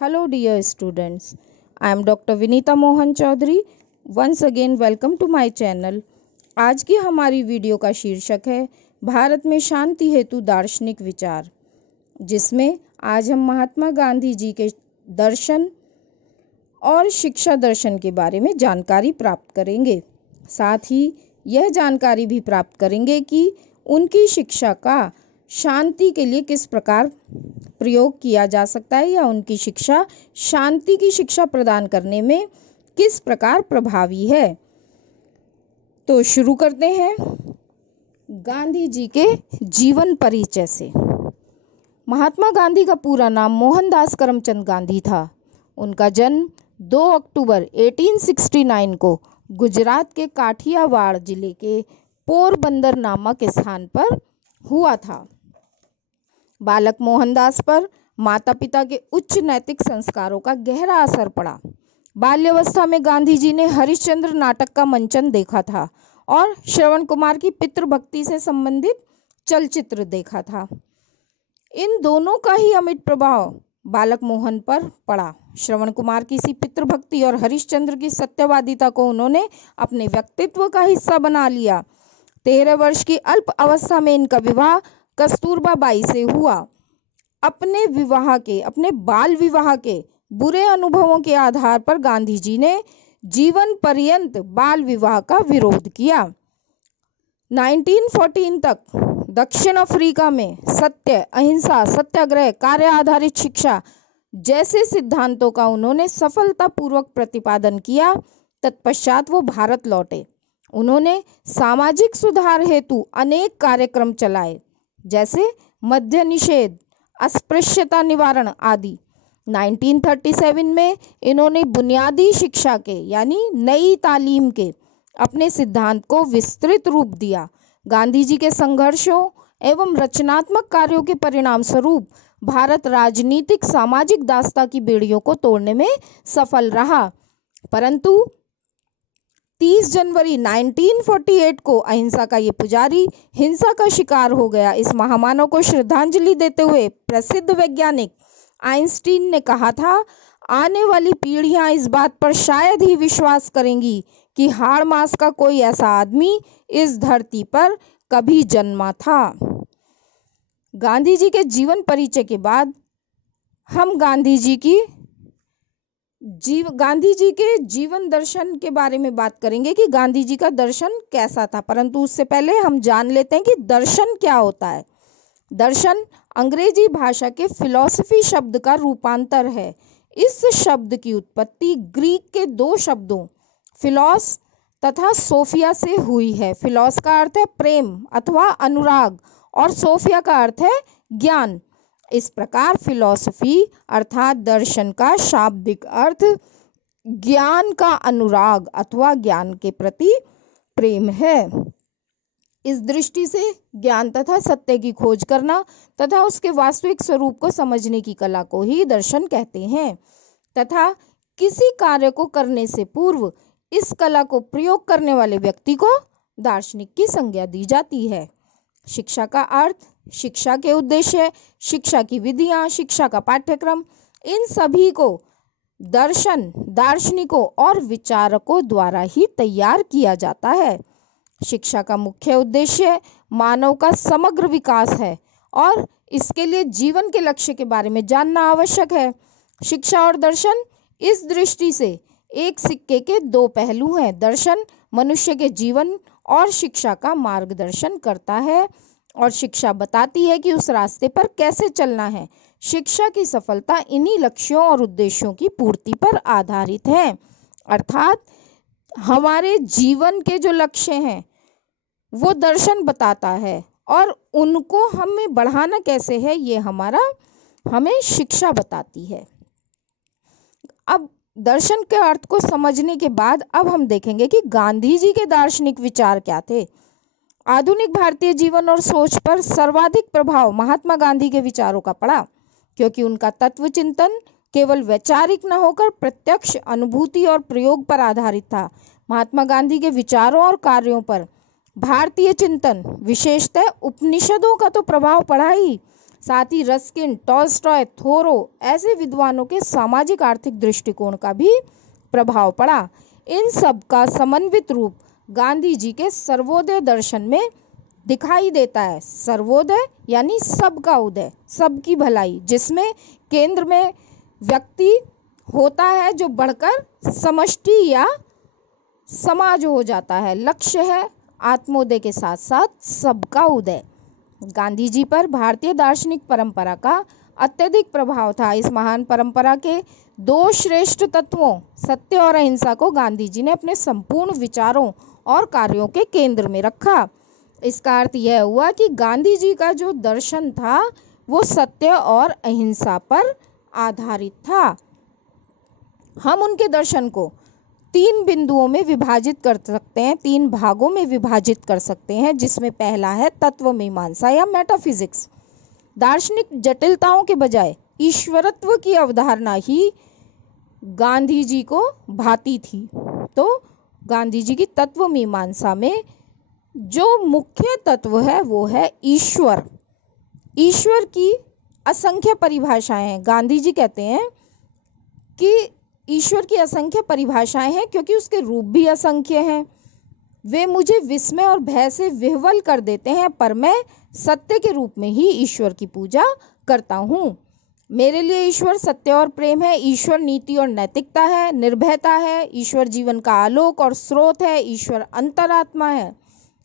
Hello, dear students. I am Dr. Vinita Mohan Chaudhary. Once again, welcome to my channel. आज की हमारी video का शीर्षक है भारत में शांति हेतु दार्शनिक विचार, जिसमें आज हम महात्मा गांधी जी के दर्शन और शिक्षा दर्शन के बारे में जानकारी प्राप्त करेंगे। साथ ही यह जानकारी भी प्राप्त करेंगे कि उनकी शिक्षा का शांति के लिए किस प्रकार प्रयोग किया जा सकता है या उनकी शिक्षा शांति की शिक्षा प्रदान करने में किस प्रकार प्रभावी है। तो शुरू करते हैं गांधी जी के जीवन परिचय से। महात्मा गांधी का पूरा नाम मोहनदास करमचंद गांधी था। उनका जन्म 2 अक्टूबर 1869 को गुजरात के काठियावाड़ जिले के पोरबंदर नामक स्थान पर हुआ था। बालक मोहनदास पर माता पिता के उच्च नैतिक संस्कारों का गहरा असर पड़ा। बाल्यावस्था में गांधी जी ने हरिश्चंद्र नाटक का मंचन देखा था और श्रवण कुमार की पितृभक्ति से संबंधित चलचित्र देखा था। इन दोनों का ही अमिट प्रभाव बालक मोहन पर पड़ा। श्रवण कुमार की सी पितृभक्ति और हरिश्चंद्र की सत्यवादिता को उन्होंने अपने व्यक्तित्व का हिस्सा बना लिया। 13 वर्ष की अल्प अवस्था में इनका विवाह कस्तूरबा बाई से हुआ। अपने बाल विवाह के बुरे अनुभवों के आधार पर गांधी जी ने जीवन पर्यंत बाल विवाह का विरोध किया। 1914 तक दक्षिण अफ्रीका में सत्य, अहिंसा, सत्याग्रह, कार्य आधारित शिक्षा जैसे सिद्धांतों का उन्होंने सफलतापूर्वक प्रतिपादन किया। तत्पश्चात वो भारत लौटे। उन्होंने सामाजिक सुधार हेतु अनेक कार्यक्रम चलाए, जैसे मद्य निषेध, अस्पृश्यता निवारण आदि। 1937 में इन्होंने बुनियादी शिक्षा के यानी नई तालीम के अपने सिद्धांत को विस्तृत रूप दिया। गांधी जी के संघर्षों एवं रचनात्मक कार्यों के परिणाम स्वरूप भारत राजनीतिक सामाजिक दास्ता की बेड़ियों को तोड़ने में सफल रहा, परंतु 30 जनवरी 1948 को अहिंसा का ये पुजारी हिंसा का शिकार हो गया। इस महामानव को श्रद्धांजलि देते हुए प्रसिद्ध वैज्ञानिक आइंस्टीन ने कहा था, आने वाली पीढ़ियां इस बात पर शायद ही विश्वास करेंगी कि हाड़ मास का कोई ऐसा आदमी इस धरती पर कभी जन्मा था। गांधी जी के जीवन परिचय के बाद हम गांधी जी के जीवन दर्शन के बारे में बात करेंगे कि गांधी जी का दर्शन कैसा था, परंतु उससे पहले हम जान लेते हैं कि दर्शन क्या होता है। दर्शन अंग्रेजी भाषा के फिलॉसफी शब्द का रूपांतर है। इस शब्द की उत्पत्ति ग्रीक के 2 शब्दों फिलॉस तथा सोफिया से हुई है। फिलॉस का अर्थ है प्रेम अथवा अनुराग और सोफिया का अर्थ है ज्ञान। इस प्रकार फिलॉसफी अर्थात दर्शन का शाब्दिक अर्थ ज्ञान का अनुराग अथवा ज्ञान के प्रति प्रेम है। इस दृष्टि से ज्ञान तथा सत्य की खोज करना तथा उसके वास्तविक स्वरूप को समझने की कला को ही दर्शन कहते हैं, तथा किसी कार्य को करने से पूर्व इस कला को प्रयोग करने वाले व्यक्ति को दार्शनिक की संज्ञा दी जाती है। शिक्षा का अर्थ, शिक्षा के उद्देश्य, शिक्षा की विधियां, शिक्षा का पाठ्यक्रम, इन सभी को दर्शन, दार्शनिकों और विचारकों द्वारा ही तैयार किया जाता है। शिक्षा का मुख्य उद्देश्य मानव का समग्र विकास है और इसके लिए जीवन के लक्ष्य के बारे में जानना आवश्यक है। शिक्षा और दर्शन इस दृष्टि से एक सिक्के के 2 पहलू हैं। दर्शन मनुष्य के जीवन और शिक्षा का मार्गदर्शन करता है और शिक्षा बताती है कि उस रास्ते पर कैसे चलना है। शिक्षा की सफलता इन्हीं लक्ष्यों और उद्देश्यों की पूर्ति पर आधारित है, अर्थात हमारे जीवन के जो लक्ष्य हैं वो दर्शन बताता है और उनको हमें बढ़ाना कैसे है ये हमें शिक्षा बताती है। अब दर्शन के अर्थ को समझने के बाद अब हम देखेंगे कि गांधी जी के दार्शनिक विचार क्या थे। आधुनिक भारतीय जीवन और सोच पर सर्वाधिक प्रभाव महात्मा गांधी के विचारों का पड़ा, क्योंकि उनका तत्व चिंतन केवल वैचारिक न होकर प्रत्यक्ष अनुभूति और प्रयोग पर आधारित था। महात्मा गांधी के विचारों और कार्यों पर भारतीय चिंतन, विशेषतः उपनिषदों का तो प्रभाव पड़ा ही, साथ ही रस्किन, टॉल्स्टॉय, थोरो ऐसे विद्वानों के सामाजिक आर्थिक दृष्टिकोण का भी प्रभाव पड़ा। इन सब का समन्वित रूप गांधी जी के सर्वोदय दर्शन में दिखाई देता है। सर्वोदय यानी सबका उदय, सबकी भलाई, जिसमें केंद्र में व्यक्ति होता है जो बढ़कर समष्टि या समाज हो जाता है। लक्ष्य है आत्मोदय के साथ साथ सबका उदय। गांधी जी पर भारतीय दार्शनिक परंपरा का अत्यधिक प्रभाव था। इस महान परंपरा के दो श्रेष्ठ तत्वों सत्य और अहिंसा को गांधी जी ने अपने संपूर्ण विचारों और कार्यों के केंद्र में रखा। इसका अर्थ यह हुआ कि गांधी जी का जो दर्शन था वो सत्य और अहिंसा पर आधारित था। हम उनके दर्शन को 3 बिंदुओं में विभाजित कर सकते हैं, 3 भागों में विभाजित कर सकते हैं, जिसमें पहला है तत्व मीमांसा या मेटाफिजिक्स। दार्शनिक जटिलताओं के बजाय ईश्वरत्व की अवधारणा ही गांधी जी को भाती थी। तो गांधी जी की तत्व मीमांसा में जो मुख्य तत्व है वो है ईश्वर। ईश्वर की असंख्य परिभाषाएं हैं। गांधी जी कहते हैं कि ईश्वर की असंख्य परिभाषाएं हैं क्योंकि उसके रूप भी असंख्य हैं। वे मुझे विस्मय और भय से विह्वल कर देते हैं, पर मैं सत्य के रूप में ही ईश्वर की पूजा करता हूँ। मेरे लिए ईश्वर सत्य और प्रेम है, ईश्वर नीति और नैतिकता है, निर्भयता है, ईश्वर जीवन का आलोक और स्रोत है, ईश्वर अंतरात्मा है।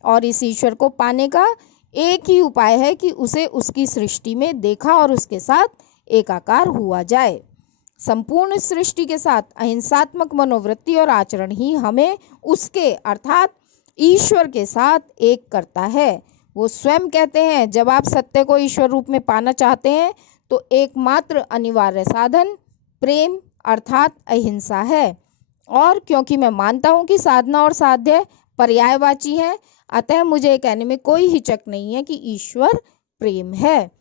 और इस ईश्वर को पाने का एक ही उपाय है कि उसे उसकी सृष्टि में देखा और उसके साथ एकाकार हुआ जाए। संपूर्ण सृष्टि के साथ अहिंसात्मक मनोवृत्ति और आचरण ही हमें उसके अर्थात ईश्वर के साथ एक करता है। वो स्वयं कहते हैं, जब आप सत्य को ईश्वर रूप में पाना चाहते हैं तो एकमात्र अनिवार्य साधन प्रेम अर्थात अहिंसा है। और क्योंकि मैं मानता हूँ कि साधना और साध्य पर्यायवाची हैं, अतः मुझे कहने में कोई हिचक नहीं है कि ईश्वर प्रेम है।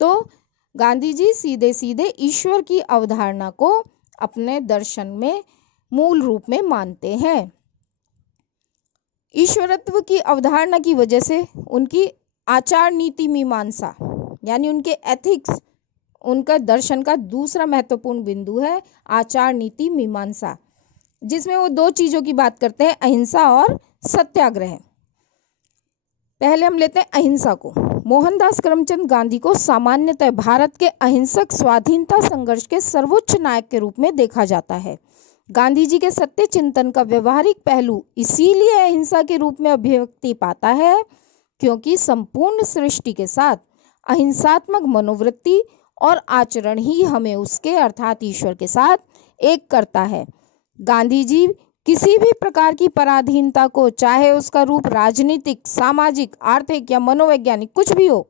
तो गांधी जी सीधे सीधे ईश्वर की अवधारणा को अपने दर्शन में मूल रूप में मानते हैं। ईश्वरत्व की अवधारणा की वजह से उनकी आचार नीति मीमांसा यानी उनके एथिक्स, उनका दर्शन का दूसरा महत्वपूर्ण बिंदु है आचार नीति मीमांसा, जिसमें वो 2 चीजों की बात करते हैं, अहिंसा और सत्याग्रह। पहले हम लेते हैं अहिंसा को। मोहनदास करमचंद गांधी को सामान्यतः भारत के अहिंसक स्वाधीनता संघर्ष के सर्वोच्च नायक के रूप में देखा जाता है। गांधी जी के सत्य चिंतन का व्यवहारिक पहलू इसीलिए अहिंसा के रूप में अभिव्यक्ति पाता है क्योंकि संपूर्ण सृष्टि के साथ अहिंसात्मक मनोवृत्ति और आचरण ही हमें उसके अर्थात ईश्वर के साथ एक करता है। गांधी जी किसी भी प्रकार की पराधीनता को, चाहे उसका रूप राजनीतिक, सामाजिक, आर्थिक या मनोवैज्ञानिक कुछ भी हो,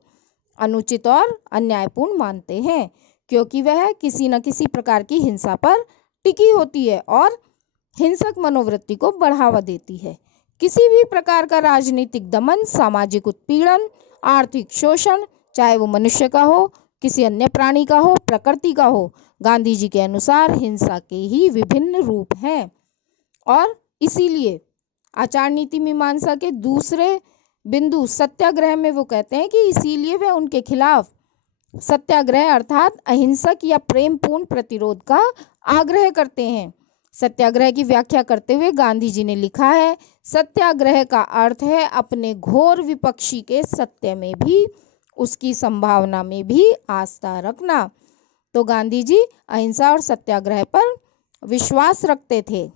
अनुचित और अन्यायपूर्ण मानते हैं क्योंकि वह किसी न किसी प्रकार की हिंसा पर टिकी होती है और हिंसक मनोवृत्ति को बढ़ावा देती है। किसी भी प्रकार का राजनीतिक दमन, सामाजिक उत्पीड़न, आर्थिक शोषण, चाहे वो मनुष्य का हो, किसी अन्य प्राणी का हो, प्रकृति का हो, गांधी जी के अनुसार हिंसा के ही विभिन्न रूप हैं। और इसीलिए आचार नीति मीमांसा के दूसरे बिंदु सत्याग्रह में वो कहते हैं कि इसीलिए वे उनके खिलाफ सत्याग्रह अर्थात अहिंसक या प्रेमपूर्ण प्रतिरोध का आग्रह करते हैं। सत्याग्रह की व्याख्या करते हुए गांधी जी ने लिखा है, सत्याग्रह का अर्थ है अपने घोर विपक्षी के सत्य में भी, उसकी संभावना में भी आस्था रखना। तो गांधी जी अहिंसा और सत्याग्रह पर विश्वास रखते थे।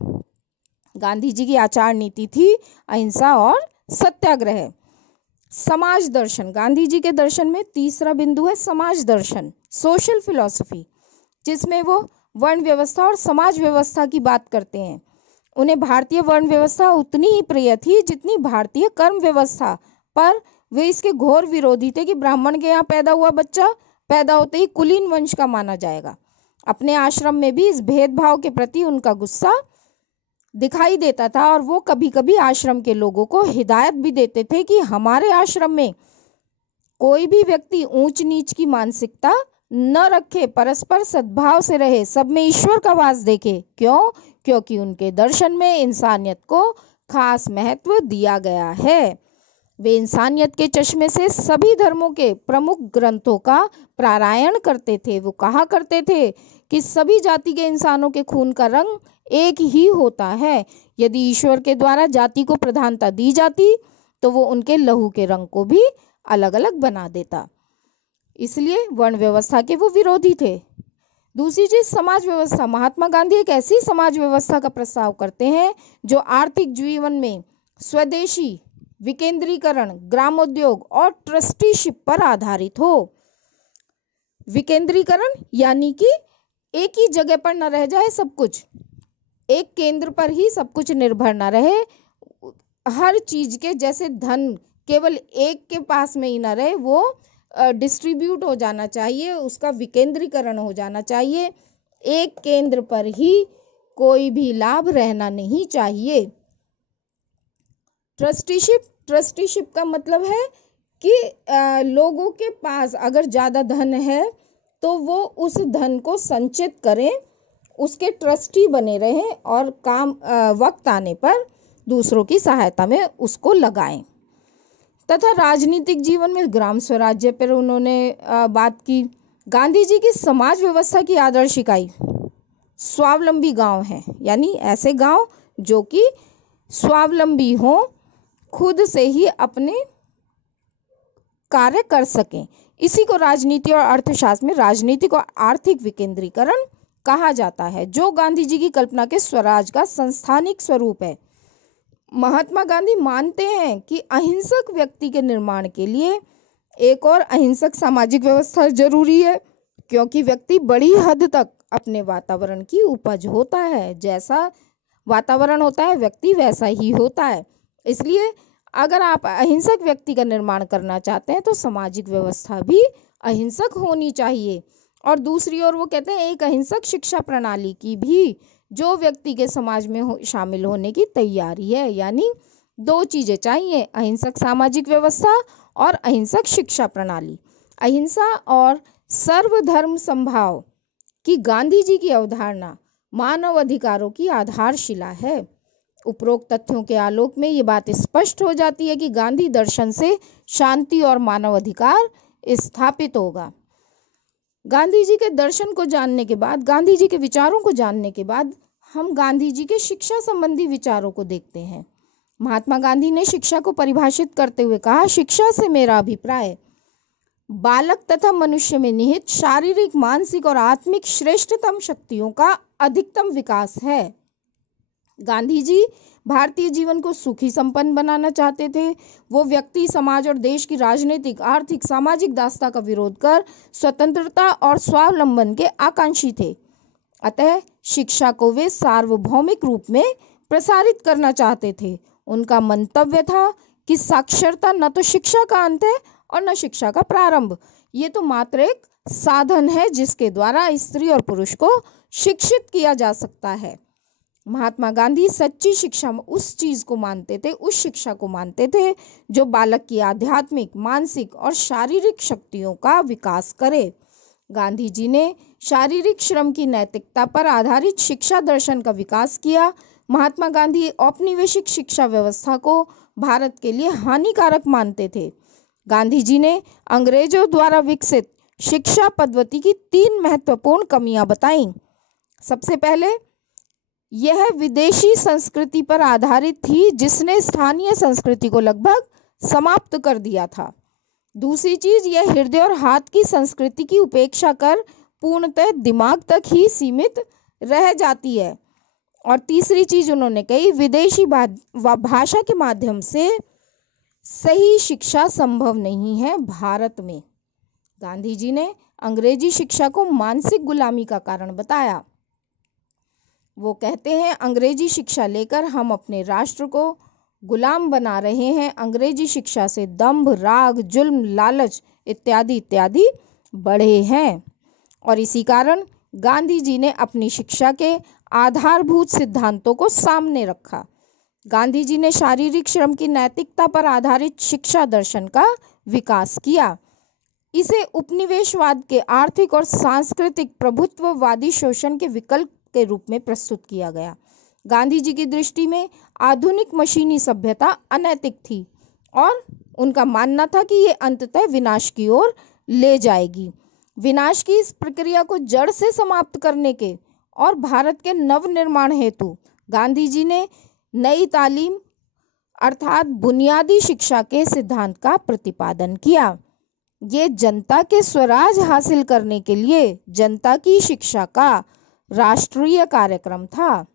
गांधी जी की आचार नीति थी अहिंसा और सत्याग्रह। समाज दर्शन, गांधी जी के दर्शन में तीसरा बिंदु है समाज दर्शन, सोशल फिलॉसफी, जिसमें वो वर्ण व्यवस्था और समाज व्यवस्था की बात करते हैं। उन्हें भारतीय वर्ण व्यवस्था उतनी ही प्रिय थी जितनी भारतीय कर्म व्यवस्था, पर वे इसके घोर विरोधी थे कि ब्राह्मण के यहाँ पैदा हुआ बच्चा पैदा होते ही कुलीन वंश का माना जाएगा। अपने आश्रम में भी इस भेदभाव के प्रति उनका गुस्सा दिखाई देता था और वो कभी कभी आश्रम के लोगों को हिदायत भी देते थे कि हमारे आश्रम में कोई भी व्यक्ति ऊंच नीच की मानसिकता न रखे, परस्पर सद्भाव से रहे, सब में ईश्वर का वास देखे। क्यों? क्योंकि उनके दर्शन में इंसानियत को खास महत्व दिया गया है। वे इंसानियत के चश्मे से सभी धर्मों के प्रमुख ग्रंथों का पारायण करते थे। वो कहा करते थे कि सभी जाति के इंसानों के खून का रंग एक ही होता है। यदि ईश्वर के द्वारा जाति को प्रधानता दी जाती तो वो उनके लहू के रंग को भी अलग अलग बना देता। इसलिए वर्ण व्यवस्था के वो विरोधी थे। दूसरी चीज, समाज व्यवस्था। महात्मा गांधी एक ऐसी समाज व्यवस्था का प्रस्ताव करते हैं जो आर्थिक जीवन में स्वदेशी, विकेंद्रीकरण, ग्रामोद्योग और ट्रस्टीशिप पर आधारित हो। विकेंद्रीकरण यानी कि एक ही जगह पर न रह जाए सब कुछ, एक केंद्र पर ही सब कुछ निर्भर न रहे। हर चीज के जैसे धन केवल एक के पास में ही न रहे, वो डिस्ट्रीब्यूट हो जाना चाहिए, उसका विकेंद्रीकरण हो जाना चाहिए। एक केंद्र पर ही कोई भी लाभ रहना नहीं चाहिए। ट्रस्टीशिप का मतलब है कि लोगों के पास अगर ज़्यादा धन है तो वो उस धन को संचित करें, उसके ट्रस्टी बने रहें और काम वक्त आने पर दूसरों की सहायता में उसको लगाएं। तथा राजनीतिक जीवन में ग्राम स्वराज्य पर उन्होंने बात की। गांधी जी की समाज व्यवस्था की आदर्श इकाई स्वावलंबी गांव हैं, यानी ऐसे गांव जो कि स्वावलंबी हों, खुद से ही अपने कार्य कर सकें। इसी को राजनीति और अर्थशास्त्र में राजनीतिक और आर्थिक विकेंद्रीकरण कहा जाता है, जो गांधी जी की कल्पना के स्वराज का संस्थानिक स्वरूप है। महात्मा गांधी मानते हैं कि अहिंसक व्यक्ति के निर्माण के लिए एक और अहिंसक सामाजिक व्यवस्था जरूरी है, क्योंकि व्यक्ति बड़ी हद तक अपने वातावरण की उपज होता है। जैसा वातावरण होता है व्यक्ति वैसा ही होता है। इसलिए अगर आप अहिंसक व्यक्ति का निर्माण करना चाहते हैं तो सामाजिक व्यवस्था भी अहिंसक होनी चाहिए। और दूसरी ओर वो कहते हैं एक अहिंसक शिक्षा प्रणाली की भी जो व्यक्ति के समाज में शामिल होने की तैयारी है। यानी दो चीजें चाहिए, अहिंसक सामाजिक व्यवस्था और अहिंसक शिक्षा प्रणाली। अहिंसा और सर्वधर्म समभाव की गांधी जी की अवधारणा मानव अधिकारों की आधारशिला है। उपरोक्त तथ्यों के आलोक में ये बात स्पष्ट हो जाती है कि गांधी दर्शन से शांति और मानव अधिकार स्थापित होगा। गांधी जी के दर्शन को जानने के बाद, गांधी जी के विचारों को जानने के बाद हम गांधी जी के शिक्षा संबंधी विचारों को देखते हैं। महात्मा गांधी ने शिक्षा को परिभाषित करते हुए कहा, शिक्षा से मेरा अभिप्राय बालक तथा मनुष्य में निहित शारीरिक, मानसिक और आत्मिक श्रेष्ठतम शक्तियों का अधिकतम विकास है। गांधी जी भारतीय जीवन को सुखी संपन्न बनाना चाहते थे। वो व्यक्ति, समाज और देश की राजनीतिक, आर्थिक, सामाजिक दास्ता का विरोध कर स्वतंत्रता और स्वावलंबन के आकांक्षी थे। अतः शिक्षा को वे सार्वभौमिक रूप में प्रसारित करना चाहते थे। उनका मंतव्य था कि साक्षरता न तो शिक्षा का अंत है और न शिक्षा का प्रारंभ, ये तो मात्र एक साधन है जिसके द्वारा स्त्री और पुरुष को शिक्षित किया जा सकता है। महात्मा गांधी सच्ची शिक्षा में उस चीज को मानते थे, उस शिक्षा को मानते थे जो बालक की आध्यात्मिक, मानसिक और शारीरिक शक्तियों का विकास करे। गांधी जी ने शारीरिक श्रम की नैतिकता पर आधारित शिक्षा दर्शन का विकास किया। महात्मा गांधी औपनिवेशिक शिक्षा व्यवस्था को भारत के लिए हानिकारक मानते थे। गांधी जी ने अंग्रेजों द्वारा विकसित शिक्षा पद्धति की 3 महत्वपूर्ण कमियां बताईं। सबसे पहले, यह विदेशी संस्कृति पर आधारित थी जिसने स्थानीय संस्कृति को लगभग समाप्त कर दिया था। दूसरी चीज, यह हृदय और हाथ की संस्कृति की उपेक्षा कर पूर्णतः दिमाग तक ही सीमित रह जाती है। और तीसरी चीज उन्होंने कही, विदेशी भाषा के माध्यम से सही शिक्षा संभव नहीं है भारत में। गांधी जी ने अंग्रेजी शिक्षा को मानसिक गुलामी का कारण बताया। वो कहते हैं, अंग्रेजी शिक्षा लेकर हम अपने राष्ट्र को गुलाम बना रहे हैं। अंग्रेजी शिक्षा से दंभ, राग, जुल्म, लालच इत्यादि इत्यादि बढ़े हैं। और इसी कारण गांधी जी ने अपनी शिक्षा के आधारभूत सिद्धांतों को सामने रखा। गांधी जी ने शारीरिक श्रम की नैतिकता पर आधारित शिक्षा दर्शन का विकास किया। इसे उपनिवेशवाद के आर्थिक और सांस्कृतिक प्रभुत्ववादी शोषण के विकल्प के रूप में प्रस्तुत किया गया। गांधी जी की दृष्टि में आधुनिक मशीनी सभ्यता अनैतिक थी और उनका मानना था कि ये अंततः विनाश की ओर ले जाएगी। विनाश की इस प्रक्रिया को जड़ से समाप्त करने के और भारत के नवनिर्माण हेतु गांधी जी ने नई तालीम अर्थात बुनियादी शिक्षा के सिद्धांत का प्रतिपादन किया। ये जनता के स्वराज हासिल करने के लिए जनता की शिक्षा का राष्ट्रीय कार्यक्रम था।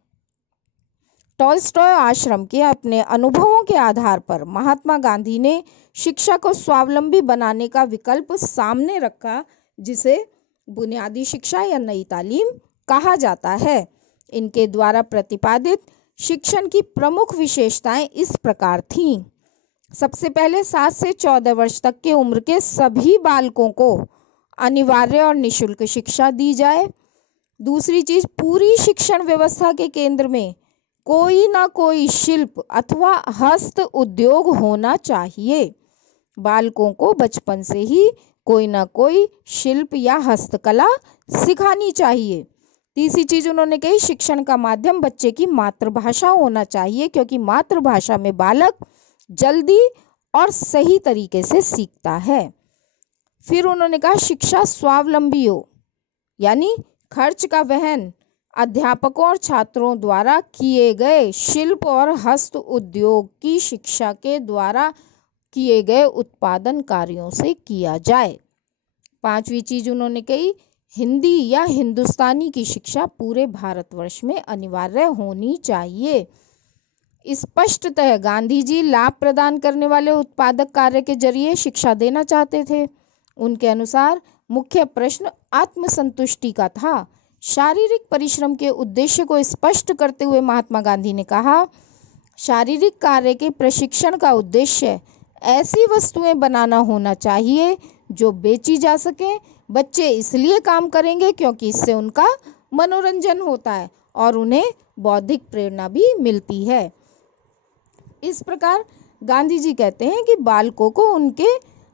टॉलस्टॉय आश्रम के अपने अनुभवों के आधार पर महात्मा गांधी ने शिक्षा को स्वावलंबी बनाने का विकल्प सामने रखा, जिसे बुनियादी शिक्षा या नई तालीम कहा जाता है। इनके द्वारा प्रतिपादित शिक्षण की प्रमुख विशेषताएं इस प्रकार थीं। सबसे पहले 7 से 14 वर्ष तक के उम्र के सभी बालकों को अनिवार्य और निःशुल्क शिक्षा दी जाए। दूसरी चीज, पूरी शिक्षण व्यवस्था के केंद्र में कोई ना कोई शिल्प अथवा हस्त उद्योग होना चाहिए। बालकों को बचपन से ही कोई ना कोई शिल्प या हस्तकला सिखानी चाहिए। तीसरी चीज उन्होंने कही, शिक्षण का माध्यम बच्चे की मातृभाषा होना चाहिए, क्योंकि मातृभाषा में बालक जल्दी और सही तरीके से सीखता है। फिर उन्होंने कहा शिक्षा स्वावलंबी हो, यानी खर्च का वहन अध्यापकों और छात्रों द्वारा किए गए शिल्प और हस्त उद्योग की शिक्षा के द्वारा किए गए उत्पादन कार्यों से किया जाए। पांचवी चीज उन्होंने कही, हिंदी या हिंदुस्तानी की शिक्षा पूरे भारतवर्ष में अनिवार्य होनी चाहिए। स्पष्टतः गांधी जी लाभ प्रदान करने वाले उत्पादक कार्य के जरिए शिक्षा देना चाहते थे। उनके अनुसार मुख्य प्रश्न आत्मसंतुष्टि का था। शारीरिक परिश्रम के उद्देश्य को स्पष्ट करते हुए महात्मा गांधी ने कहा, शारीरिक कार्य के प्रशिक्षण का उद्देश्य ऐसी वस्तुएं बनाना होना चाहिए जो बेची जा सके। बच्चे इसलिए काम करेंगे क्योंकि इससे उनका मनोरंजन होता है और उन्हें बौद्धिक प्रेरणा भी मिलती है। इस प्रकार गांधी जी कहते हैं कि बालकों को उनके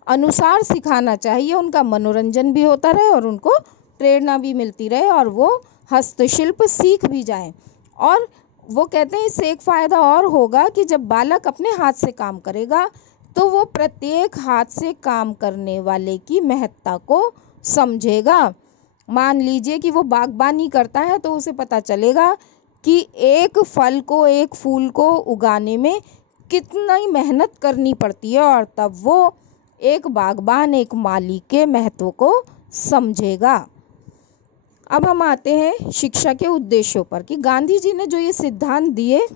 अनुसार सिखाना चाहिए, उनका मनोरंजन भी होता रहे और उनको प्रेरणा भी मिलती रहे और वो हस्तशिल्प सीख भी जाएं। और वो कहते हैं इससे एक फ़ायदा और होगा कि जब बालक अपने हाथ से काम करेगा तो वो प्रत्येक हाथ से काम करने वाले की महत्ता को समझेगा। मान लीजिए कि वो बागबानी करता है तो उसे पता चलेगा कि एक फल को, एक फूल को उगाने में कितनी मेहनत करनी पड़ती है, और तब वो एक बागबान, एक माली के महत्व को समझेगा। अब हम आते हैं शिक्षा के उद्देश्यों पर कि गांधी जी ने जो ये सिद्धांत दिए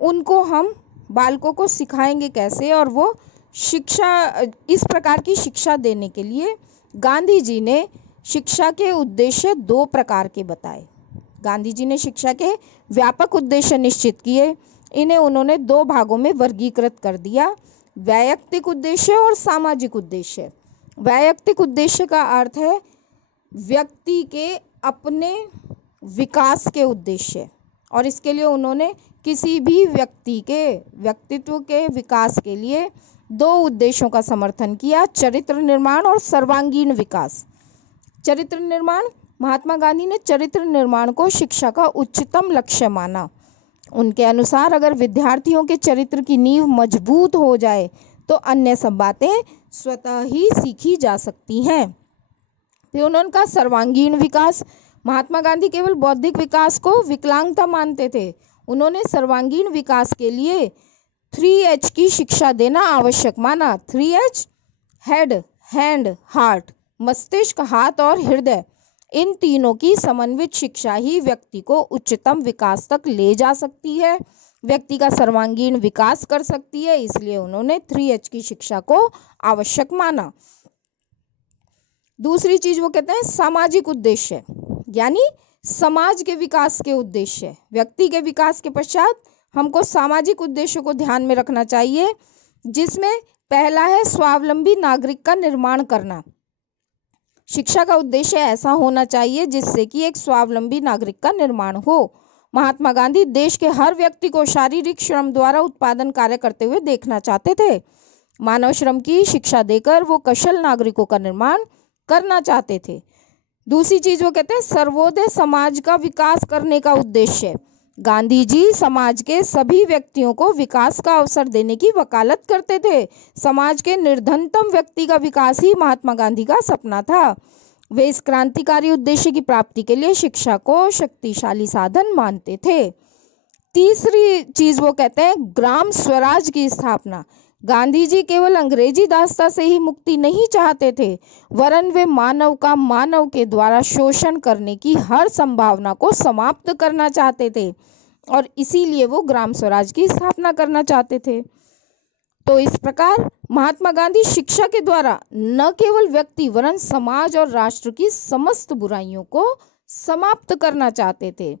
उनको हम बालकों को सिखाएंगे कैसे, और वो शिक्षा, इस प्रकार की शिक्षा देने के लिए गांधी जी ने शिक्षा के उद्देश्य 2 प्रकार के बताए। गांधी जी ने शिक्षा के व्यापक उद्देश्य निश्चित किए। इन्हें उन्होंने 2 भागों में वर्गीकृत कर दिया, वैयक्तिक उद्देश्य और सामाजिक उद्देश्य। वैयक्तिक उद्देश्य का अर्थ है व्यक्ति के अपने विकास के उद्देश्य, और इसके लिए उन्होंने किसी भी व्यक्ति के व्यक्तित्व के विकास के लिए 2 उद्देश्यों का समर्थन किया, चरित्र निर्माण और सर्वांगीण विकास। चरित्र निर्माण, महात्मा गांधी ने चरित्र निर्माण को शिक्षा का उच्चतम लक्ष्य माना। उनके अनुसार अगर विद्यार्थियों के चरित्र की नींव मजबूत हो जाए तो अन्य सब बातें स्वतः ही सीखी जा सकती हैं। फिर उन्होंने कहा सर्वांगीण विकास। महात्मा गांधी केवल बौद्धिक विकास को विकलांगता मानते थे। उन्होंने सर्वांगीण विकास के लिए 3H की शिक्षा देना आवश्यक माना। 3H, हेड, हैंड, हार्ट, मस्तिष्क, हाथ और हृदय, इन तीनों की समन्वित शिक्षा ही व्यक्ति को उच्चतम विकास तक ले जा सकती है, व्यक्ति का सर्वांगीण विकास कर सकती है। इसलिए उन्होंने 3H की शिक्षा को आवश्यक माना। दूसरी चीज वो कहते हैं सामाजिक उद्देश्य, यानी समाज के विकास के उद्देश्य। व्यक्ति के विकास के पश्चात हमको सामाजिक उद्देश्यों को ध्यान में रखना चाहिए, जिसमें पहला है स्वावलंबी नागरिक का निर्माण करना। शिक्षा का उद्देश्य ऐसा होना चाहिए जिससे कि एक स्वावलंबी नागरिक का निर्माण हो। महात्मा गांधी देश के हर व्यक्ति को शारीरिक श्रम द्वारा उत्पादन कार्य करते हुए देखना चाहते थे। मानव श्रम की शिक्षा देकर वो कुशल नागरिकों का निर्माण करना चाहते थे। दूसरी चीज वो कहते हैं सर्वोदय समाज का विकास करने का उद्देश्य। गांधी जी समाज के सभी व्यक्तियों को विकास का अवसर देने की वकालत करते थे। समाज के निर्धनतम व्यक्ति का विकास ही महात्मा गांधी का सपना था। वे इस क्रांतिकारी उद्देश्य की प्राप्ति के लिए शिक्षा को शक्तिशाली साधन मानते थे। तीसरी चीज वो कहते हैं ग्राम स्वराज की स्थापना। गांधी जी केवल अंग्रेजी दास्ता से ही मुक्ति नहीं चाहते थे, वरन वे मानव का मानव के द्वारा शोषण करने की हर संभावना को समाप्त करना चाहते थे और इसीलिए वो ग्राम स्वराज की स्थापना करना चाहते थे। तो इस प्रकार महात्मा गांधी शिक्षा के द्वारा न केवल व्यक्ति वरन समाज और राष्ट्र की समस्त बुराइयों को समाप्त करना चाहते थे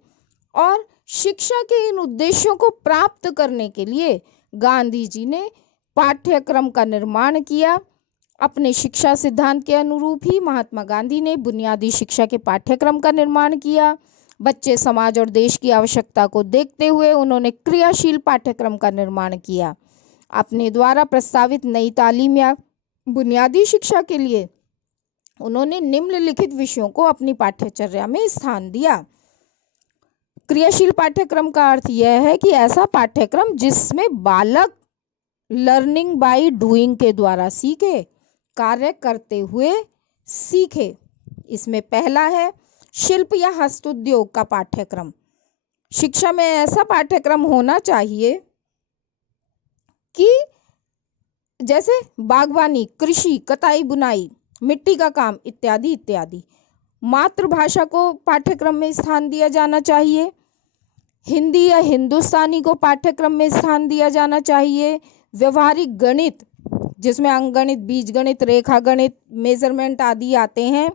और शिक्षा के इन उद्देश्यों को प्राप्त करने के लिए गांधी जी ने पाठ्यक्रम का निर्माण किया। अपने शिक्षा सिद्धांत के अनुरूप ही महात्मा गांधी ने बुनियादी शिक्षा के पाठ्यक्रम का निर्माण किया। बच्चे, समाज और देश की आवश्यकता को देखते हुए उन्होंने क्रियाशील पाठ्यक्रम का निर्माण किया। अपने द्वारा प्रस्तावित नई तालीम या बुनियादी शिक्षा के लिए उन्होंने निम्नलिखित विषयों को अपनी पाठ्यचर्या में स्थान दिया। क्रियाशील पाठ्यक्रम का अर्थ यह है कि ऐसा पाठ्यक्रम जिसमें बालक लर्निंग बाय डूइंग के द्वारा सीखे, कार्य करते हुए सीखे। इसमें पहला है शिल्प या हस्तोद्योग का पाठ्यक्रम। शिक्षा में ऐसा पाठ्यक्रम होना चाहिए कि जैसे बागवानी, कृषि, कताई बुनाई, मिट्टी का काम इत्यादि इत्यादि। मातृभाषा को पाठ्यक्रम में स्थान दिया जाना चाहिए। हिंदी या हिंदुस्तानी को पाठ्यक्रम में स्थान दिया जाना चाहिए। व्यवहारिक गणित, जिसमें अंकगणित, बीजगणित, रेखा गणित, मेजरमेंट आदि आते हैं,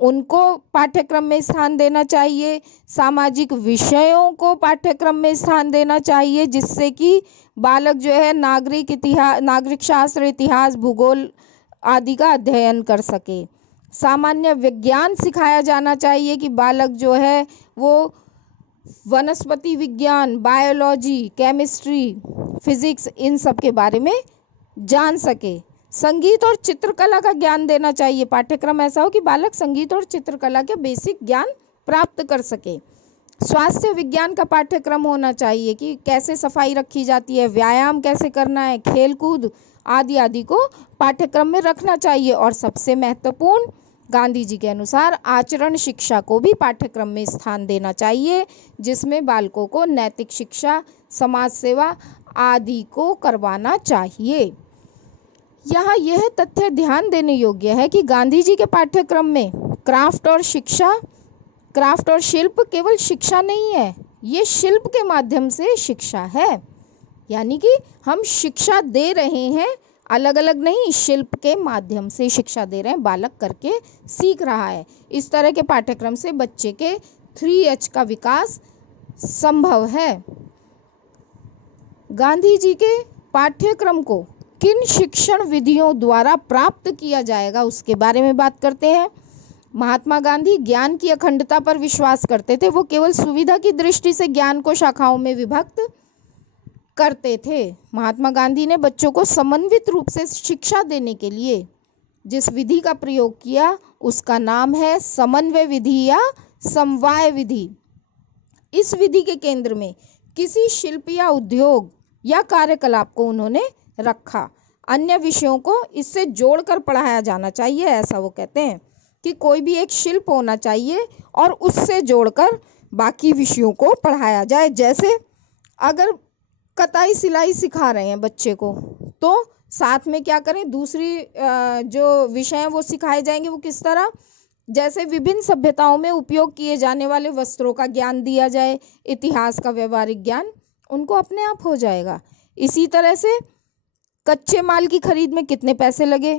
उनको पाठ्यक्रम में स्थान देना चाहिए। सामाजिक विषयों को पाठ्यक्रम में स्थान देना चाहिए जिससे कि बालक जो है नागरिक शास्त्र, इतिहास, भूगोल आदि का अध्ययन कर सके। सामान्य विज्ञान सिखाया जाना चाहिए कि बालक जो है वो वनस्पति विज्ञान, बायोलॉजी, केमिस्ट्री, फिजिक्स इन सब के बारे में जान सके। संगीत और चित्रकला का ज्ञान देना चाहिए। पाठ्यक्रम ऐसा हो कि बालक संगीत और चित्रकला के बेसिक ज्ञान प्राप्त कर सके। स्वास्थ्य विज्ञान का पाठ्यक्रम होना चाहिए कि कैसे सफाई रखी जाती है, व्यायाम कैसे करना है, खेलकूद आदि आदि को पाठ्यक्रम में रखना चाहिए। और सबसे महत्वपूर्ण, गांधी जी के अनुसार आचरण शिक्षा को भी पाठ्यक्रम में स्थान देना चाहिए जिसमें बालकों को नैतिक शिक्षा, समाज सेवा आदि को करवाना चाहिए। यहाँ यह तथ्य ध्यान देने योग्य है कि गांधी जी के पाठ्यक्रम में क्राफ्ट और शिल्प केवल शिक्षा नहीं है, ये शिल्प के माध्यम से शिक्षा है। यानी कि हम शिक्षा दे रहे हैं, अलग अलग नहीं, शिल्प के माध्यम से शिक्षा दे रहे हैं, बालक करके सीख रहा है। इस तरह के पाठ्यक्रम से बच्चे के 3H का विकास संभव है। गांधी जी के पाठ्यक्रम को किन शिक्षण विधियों द्वारा प्राप्त किया जाएगा उसके बारे में बात करते हैं। महात्मा गांधी ज्ञान की अखंडता पर विश्वास करते थे। वो केवल सुविधा की दृष्टि से ज्ञान को शाखाओं में विभक्त करते थे। महात्मा गांधी ने बच्चों को समन्वित रूप से शिक्षा देने के लिए जिस विधि का प्रयोग किया उसका नाम है समन्वय विधि या समवाय विधि। इस विधि के केंद्र में किसी शिल्प या उद्योग या कार्यकलाप को उन्होंने रखा। अन्य विषयों को इससे जोड़कर पढ़ाया जाना चाहिए, ऐसा वो कहते हैं कि कोई भी एक शिल्प होना चाहिए और उससे जोड़कर बाकी विषयों को पढ़ाया जाए। जैसे अगर कताई सिलाई सिखा रहे हैं बच्चे को तो साथ में क्या करें, दूसरी जो विषय हैं वो सिखाए जाएंगे। वो किस तरह, जैसे विभिन्न सभ्यताओं में उपयोग किए जाने वाले वस्त्रों का ज्ञान दिया जाए, इतिहास का व्यवहारिक ज्ञान उनको अपने आप हो जाएगा। इसी तरह से कच्चे माल की खरीद में कितने पैसे लगे,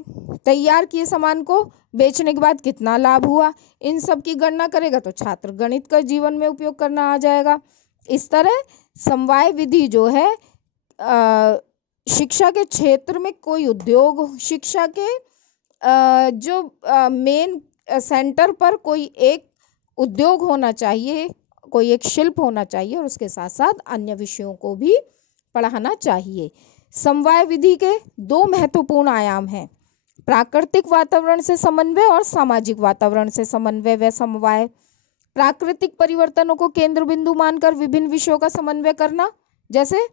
तैयार किए सामान को बेचने के बाद कितना लाभ हुआ, इन सब की गणना करेगा तो छात्र गणित का जीवन में उपयोग करना आ जाएगा। इस तरह समवाय विधि जो है शिक्षा के क्षेत्र में कोई उद्योग, शिक्षा के जो मेन सेंटर पर कोई एक उद्योग होना चाहिए, कोई एक शिल्प होना चाहिए और उसके साथ साथ अन्य विषयों को भी पढ़ाना चाहिए। समवाय विधि के 2 महत्वपूर्ण आयाम हैं, प्राकृतिक वातावरण से समन्वय और सामाजिक वातावरण से समन्वय व समवाय। प्राकृतिक परिवर्तनों को केंद्र बिंदु मानकर विभिन्न विषयों का समन्वय करना, जैसे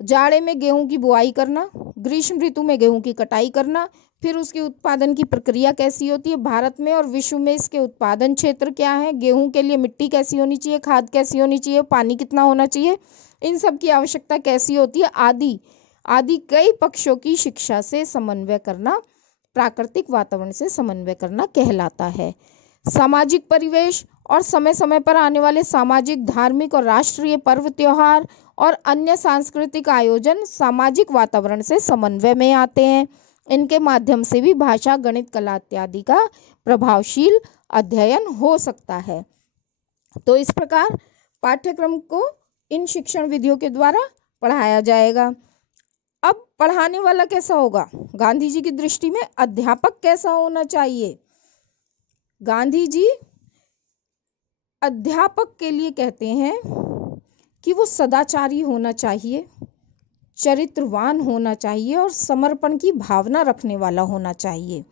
जाड़े में गेहूं की बुआई करना, ग्रीष्म ऋतु में गेहूं की कटाई करना, फिर उसके उत्पादन की प्रक्रिया कैसी होती है, भारत में और विश्व में इसके उत्पादन क्षेत्र क्या है, गेहूं के लिए मिट्टी कैसी होनी चाहिए, खाद कैसी होनी चाहिए, पानी कितना होना चाहिए, इन सब की आवश्यकता कैसी होती है, आदि आदि कई पक्षों की शिक्षा से समन्वय करना, प्राकृतिक वातावरण से समन्वय करना कहलाता है। सामाजिक परिवेश और समय समय पर आने वाले सामाजिक, धार्मिक और राष्ट्रीय पर्व त्योहार और अन्य सांस्कृतिक आयोजन सामाजिक वातावरण से समन्वय में आते हैं। इनके माध्यम से भी भाषा, गणित, कला इत्यादि का प्रभावशील अध्ययन हो सकता है। तो इस प्रकार पाठ्यक्रम को इन शिक्षण विधियों के द्वारा पढ़ाया जाएगा। अब पढ़ाने वाला कैसा होगा? गांधी जी की दृष्टि में अध्यापक कैसा होना चाहिए? गांधी जी अध्यापक के लिए कहते हैं कि वो सदाचारी होना चाहिए, चरित्रवान होना चाहिए और समर्पण की भावना रखने वाला होना चाहिए।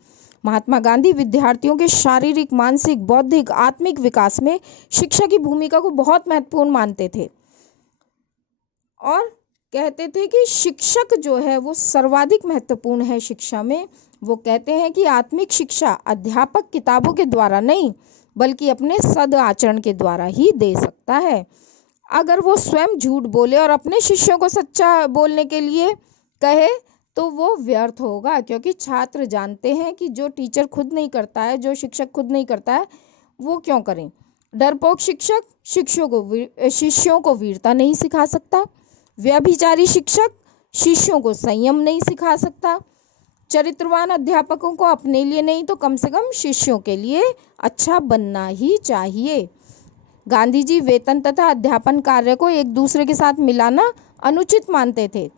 महात्मा गांधी विद्यार्थियों के शारीरिक, मानसिक, बौद्धिक, आत्मिक विकास में शिक्षा की भूमिका को बहुत महत्वपूर्ण मानते थे और कहते थे कि शिक्षक जो है वो सर्वाधिक महत्वपूर्ण है शिक्षा में। वो कहते हैं कि आत्मिक शिक्षा अध्यापक किताबों के द्वारा नहीं बल्कि अपने सद आचरण के द्वारा ही दे सकता है। अगर वो स्वयं झूठ बोले और अपने शिष्यों को सच्चा बोलने के लिए कहे तो वो व्यर्थ होगा, क्योंकि छात्र जानते हैं कि जो टीचर खुद नहीं करता है, जो शिक्षक खुद नहीं करता है, वो क्यों करें। डरपोक शिक्षक शिष्यों को वीरता नहीं सिखा सकता, व्यभिचारी शिक्षक शिष्यों को संयम नहीं सिखा सकता। चरित्रवान अध्यापकों को अपने लिए नहीं तो कम से कम शिष्यों के लिए अच्छा बनना ही चाहिए। गांधी जी वेतन तथा अध्यापन कार्य को एक दूसरे के साथ मिलाना अनुचित मानते थे।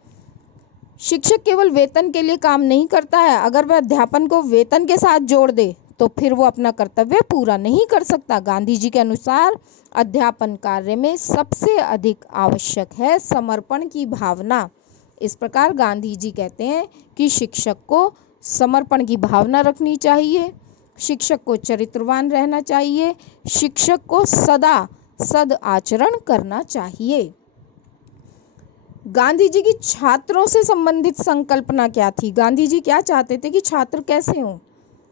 शिक्षक केवल वेतन के लिए काम नहीं करता है, अगर वह अध्यापन को वेतन के साथ जोड़ दे तो फिर वो अपना कर्तव्य पूरा नहीं कर सकता। गांधी जी के अनुसार अध्यापन कार्य में सबसे अधिक आवश्यक है समर्पण की भावना। इस प्रकार गांधी जी कहते हैं कि शिक्षक को समर्पण की भावना रखनी चाहिए, शिक्षक को चरित्रवान रहना चाहिए, शिक्षक को सदा सद आचरण करना चाहिए। गांधी जी की छात्रों से संबंधित संकल्पना क्या थी? गांधी जी क्या चाहते थे कि छात्र कैसे हों?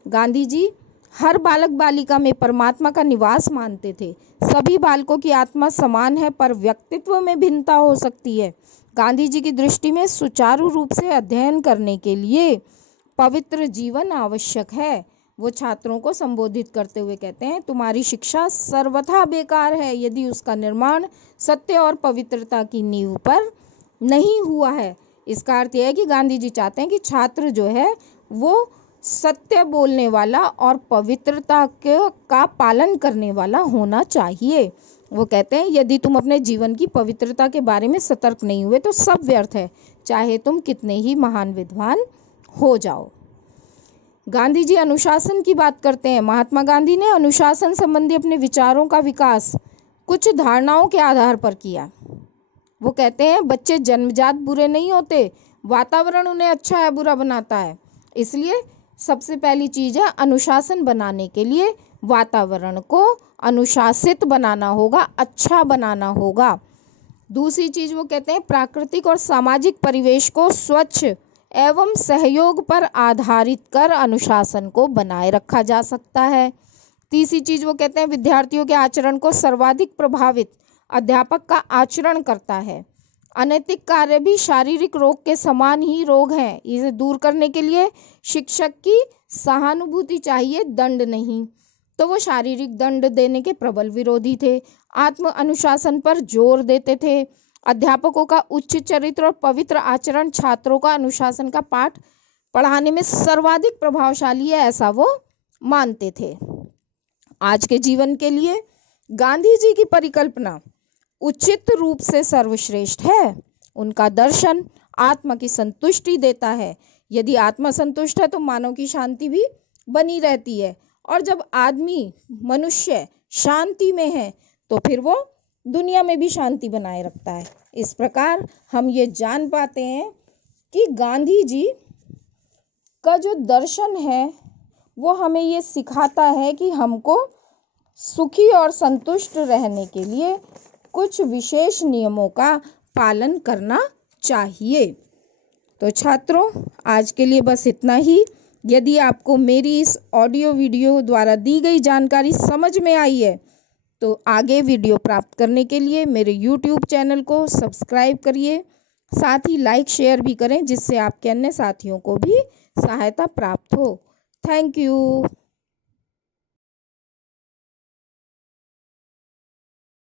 गांधी जी हर बालक बालिका में परमात्मा का निवास मानते थे। सभी बालकों की आत्मा समान है पर व्यक्तित्व में भिन्नता हो सकती है। गांधी जी की दृष्टि में सुचारू रूप से अध्ययन करने के लिए पवित्र जीवन आवश्यक है। वो छात्रों को संबोधित करते हुए कहते हैं, तुम्हारी शिक्षा सर्वथा बेकार है यदि उसका निर्माण सत्य और पवित्रता की नींव पर नहीं हुआ है। इसका अर्थ यह है कि गांधी जी चाहते हैं कि छात्र जो है वो सत्य बोलने वाला और पवित्रता का पालन करने वाला होना चाहिए। वो कहते हैं यदि तुम अपने जीवन की पवित्रता के बारे में सतर्क नहीं हुए तो सब व्यर्थ है, चाहे तुम कितने ही महान विद्वान हो जाओ। गांधी जी अनुशासन की बात करते हैं। महात्मा गांधी ने अनुशासन संबंधी अपने विचारों का विकास कुछ धारणाओं के आधार पर किया। वो कहते हैं बच्चे जन्मजात बुरे नहीं होते, वातावरण उन्हें अच्छा या बुरा बनाता है। इसलिए सबसे पहली चीज है अनुशासन बनाने के लिए वातावरण को अनुशासित बनाना होगा, अच्छा बनाना होगा। दूसरी चीज वो कहते हैं प्राकृतिक और सामाजिक परिवेश को स्वच्छ एवं सहयोग पर आधारित कर अनुशासन को बनाए रखा जा सकता है। तीसरी चीज वो कहते हैं विद्यार्थियों के आचरण को सर्वाधिक प्रभावित अध्यापक का आचरण करता है। अनैतिक कार्य भी शारीरिक रोग के समान ही रोग हैं, इसे दूर करने के लिए शिक्षक की सहानुभूति चाहिए, दंड नहीं। तो वो शारीरिक दंड देने के प्रबल विरोधी थे। आत्म अनुशासन पर जोर देते थे। अध्यापकों का उच्च चरित्र और पवित्र आचरण छात्रों का अनुशासन का पाठ पढ़ाने में सर्वाधिक प्रभावशाली है, ऐसा वो मानते थे। आज के जीवन के लिए गांधी जी की परिकल्पना उचित रूप से सर्वश्रेष्ठ है। उनका दर्शन आत्मा की संतुष्टि देता है। यदि आत्मा संतुष्ट है तो मानव की शांति भी बनी रहती है, और जब आदमी मनुष्य शांति में है तो फिर वो दुनिया में भी शांति बनाए रखता है। इस प्रकार हम ये जान पाते हैं कि गांधी जी का जो दर्शन है वो हमें ये सिखाता है कि हमको सुखी और संतुष्ट रहने के लिए कुछ विशेष नियमों का पालन करना चाहिए। तो छात्रों, आज के लिए बस इतना ही। यदि आपको मेरी इस ऑडियो वीडियो द्वारा दी गई जानकारी समझ में आई है तो आगे वीडियो प्राप्त करने के लिए मेरे YouTube चैनल को सब्सक्राइब करिए, साथ ही लाइक शेयर भी करें जिससे आपके अन्य साथियों को भी सहायता प्राप्त हो। Thank you.